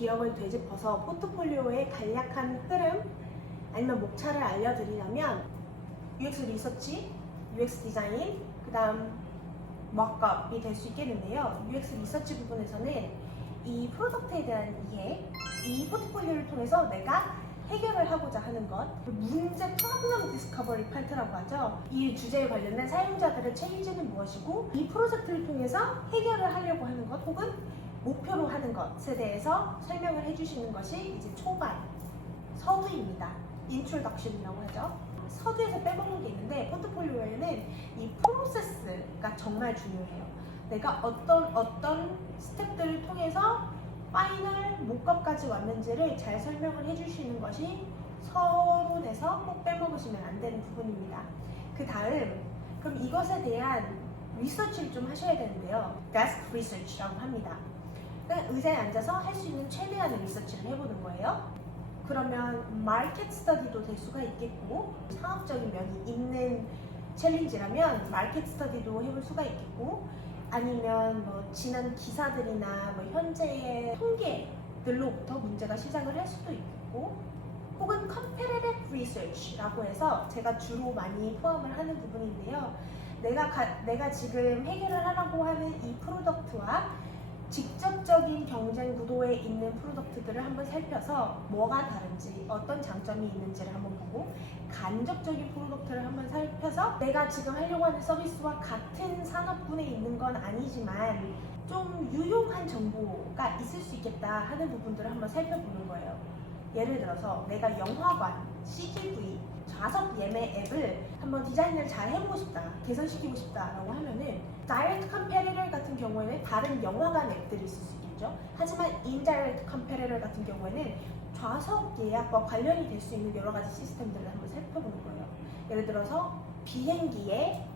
기억을 되짚어서 포트폴리오의 간략한 흐름 아니면 목차를 알려드리려면 UX 리서치, UX 디자인, 그 다음 마크업이 될 수 있겠는데요. UX 리서치 부분에서는 이 프로덕트에 대한 이해, 이 포트폴리오를 통해서 내가 해결을 하고자 하는 것, 문제 프로블럼 디스커버리 파트라고 하죠. 이 주제에 관련된 사용자들의 챌린지는 무엇이고 이 프로젝트를 통해서 해결을 하려고 하는 것 혹은 목표로 하는 것에 대해서 설명을 해주시는 것이 이제 초반, 서두입니다. 인트로덕션이라고 하죠. 서두에서 빼먹는 게 있는데 포트폴리오에는 이 프로세스가 정말 중요해요. 내가 어떤 스텝들을 통해서 파이널 목값까지 왔는지를 잘 설명을 해주시는 것이 서론에서 꼭 빼먹으시면 안 되는 부분입니다. 그 다음, 그럼 이것에 대한 리서치를 좀 하셔야 되는데요. 데스크 리서치라고 합니다. 그러니까 의자에 앉아서 할 수 있는 최대한의 리서치를 해보는 거예요. 그러면 마켓 스터디도 될 수가 있겠고, 상업적인 면이 있는 챌린지라면 마켓 스터디도 해볼 수가 있겠고, 아니면 뭐 지난 기사들이나 뭐 현재의 통계들로부터 문제가 시작을 할 수도 있고, 혹은 comparative research라고 해서 제가 주로 많이 포함을 하는 부분인데요. 내가 지금 해결을 하려고 하는 이 프로덕트와 직접적인 경쟁 구도에 있는 프로덕트들을 한번 살펴서 뭐가 다른지, 어떤 장점이 있는지를 한번 보고, 간접적인 프로덕트를 한번 살펴서 내가 지금 하려고 하는 서비스와 같은 산업군에 있는 건 아니지만 좀 유용한 정보가 있을 수 있겠다 하는 부분들을 한번 살펴보는 거예요. 예를 들어서 내가 영화관, CGV, 좌석 예매 앱을 한번 디자인을 잘 해보고 싶다, 개선시키고 싶다라고 하면은 다이렉트 컴페리터 같은 경우에는 다른 영화관 앱들이 있을 수 있겠죠. 하지만 인다이렉트 컴페리터 같은 경우에는 좌석 예약과 관련이 될 수 있는 여러 가지 시스템들을 한번 살펴보는 거예요. 예를 들어서 비행기의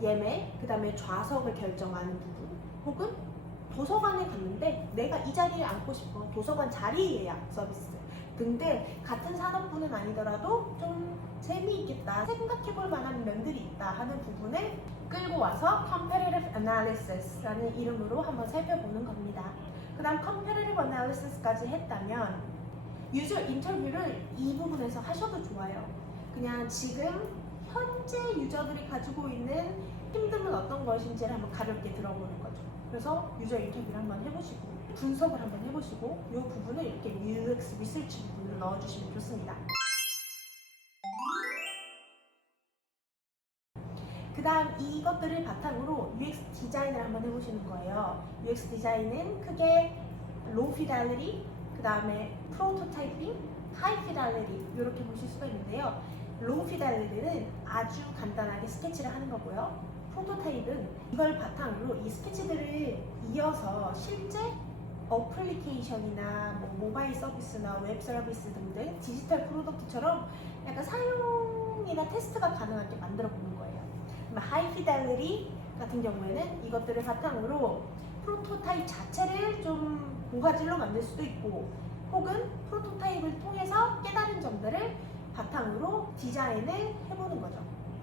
예매, 그 다음에 좌석을 결정하는 부분, 혹은 도서관에 갔는데 내가 이 자리에 앉고 싶어, 도서관 자리 예약 서비스 등등 같은 산업군은 아니더라도 좀 재미있겠다, 생각해볼 만한 면들이 있다 하는 부분을 끌고 와서 Comparative Analysis라는 이름으로 한번 살펴보는 겁니다. 그 다음 Comparative Analysis까지 했다면 유저 인터뷰를 이 부분에서 하셔도 좋아요. 그냥 지금 현재 유저들이 가지고 있는 힘듦은 어떤 것인지를 한번 가볍게 들어보는 거죠. 그래서 유저 인터뷰를 한번 해보시고 분석을 한번 해보시고 이 부분을 이렇게 UX 리서치 부분으로 넣어주시면 좋습니다. 그 다음 이것들을 바탕으로 UX 디자인을 한번 해보시는 거예요. UX 디자인은 크게 low fidelity, 그 다음에 프로토타이핑, high fidelity 이렇게 보실 수가 있는데요. low fidelity는 아주 간단하게 스케치를 하는 거고요. 프로토타입은 이걸 바탕으로 이 스케치들을 이어서 실제 어플리케이션이나 뭐 모바일 서비스나 웹 서비스 등등 디지털 프로덕트처럼 약간 사용이나 테스트가 가능하게 만들어 보는 거예요. 하이 피델리티 같은 경우에는 이것들을 바탕으로 프로토타입 자체를 좀 고화질로 만들 수도 있고, 혹은 프로토타입을 통해서 깨달은 점들을 바탕으로 디자인을 해보는 거죠.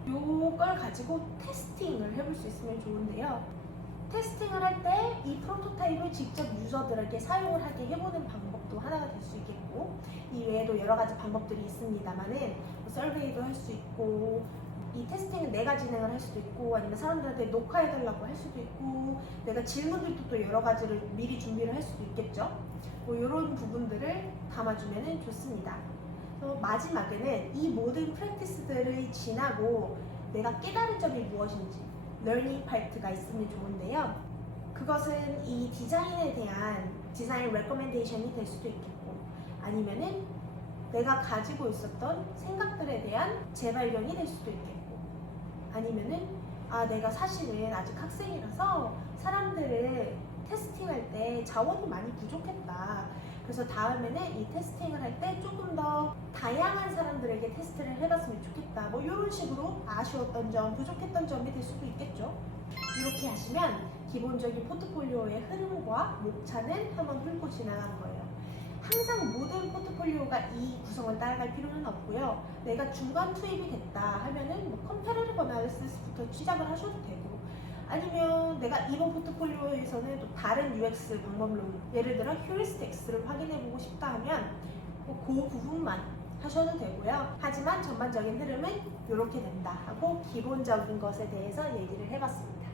이걸 가지고 테스팅을 해볼 수 있으면 좋은데요. 테스팅을 할 때 이 프로토타입을 직접 유저들에게 사용을 하게 해보는 방법도 하나가 될 수 있겠고, 이 외에도 여러 가지 방법들이 있습니다만은 서베이도 할 수 있고, 이 테스팅은 내가 진행을 할 수도 있고, 아니면 사람들한테 녹화해달라고 할 수도 있고, 내가 질문들도 또 여러 가지를 미리 준비를 할 수도 있겠죠. 뭐 이런 부분들을 담아주면 좋습니다. 마지막에는 이 모든 프랙티스들을 지나고 내가 깨달은 점이 무엇인지 러닝 파트가 있으면 좋은데요. 그것은 이 디자인에 대한 디자인 레코멘데이션이 될 수도 있겠고, 아니면은 내가 가지고 있었던 생각들에 대한 재발견이 될 수도 있겠고, 아니면은 내가 사실은 아직 학생이라서 사람들을 테스팅할 때 자원이 많이 부족했다. 그래서 다음에는 이 테스팅을 할 때 조금 더 다양한 사람들에게 테스트를 해봤으면 좋겠다. 뭐 이런 식으로 아쉬웠던 점, 부족했던 점이 될 수도 있겠죠. 이렇게 하시면 기본적인 포트폴리오의 흐름과 목차는 한번 훑고 지나간 거예요. 항상 모든 포트폴리오가 이 구성을 따라갈 필요는 없고요. 내가 중간 투입이 됐다 하면은 뭐 컴패러티브 어널리시스부터 시작을 하셔도 되고, 아니면 내가 이번 포트폴리오에서는 또 다른 UX 방법론, 예를 들어 휴리스틱스를 확인해보고 싶다 하면 그 부분만 하셔도 되고요. 하지만 전반적인 흐름은 이렇게 된다 하고 기본적인 것에 대해서 얘기를 해봤습니다.